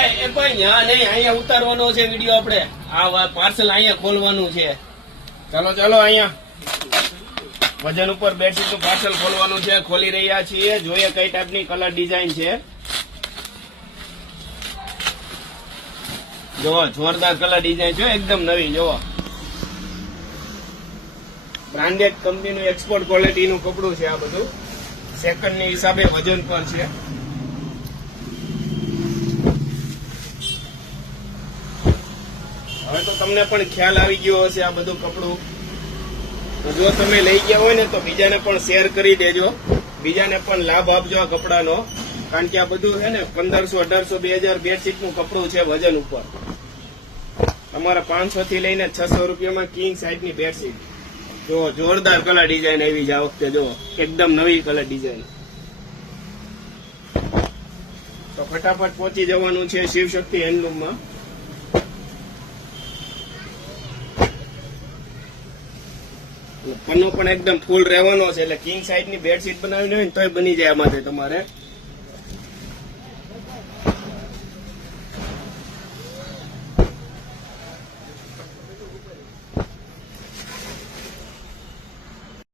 ભાઈ ન્યા નહીં, અહીંયા ઉતારવાનો છે વિડીયો આપણે. આ પાર્સલ અહીંયા ખોલવાનું છે. ચાલો ચાલો, અહીંયા વજન ઉપર બેડશીટ નું પાર્સલ ખોલવાનું છે. ખોલી રહ્યા છીએ, જોઈએ કઈ ટાઈપની કલર ડિઝાઇન છે. જોવો, જોરદાર કલર ડિઝાઇન છે, એકદમ નવી. જોવો, બ્રાન્ડેડ કંપનીનું એક્સપોર્ટ ક્વોલિટીનું કપડું છે. આ બધું સેકન્ડની હિસાબે વજન પર છે. હવે તો તમને પણ ખ્યાલ આવી ગયો હશે આ બધું કપડું. જો તમે લઈ ગયા હોય ને તો બીજાને પણ શેર કરી દેજો, બીજાને પણ લાભ આપજો આ કપડાનો. કારણ કે આ બધું છે ને 1500, 1800, 2000 બેડશીટ નું કપડું છે વજન ઉપર. તમારા 500 થી લઈને 600 રૂપિયામાં કિંગ સાઇઝ ની બેડશીટ. જો જોરદાર કલર ડિઝાઇન આવી છે આ વખતે. જો એકદમ નવી કલર ડિઝાઇન. તો ફટાફટ પહોંચી જવાનું છે શિવશક્તિ હેન્ડલૂમમાં. પન્નો પણ એકદમ ફૂલ રહેવાનો છે, એટલે કિંગ સાઇઝ ની બેડશીટ બનાવીને હોય ને તોય બની જાય આમાંથી તમારે.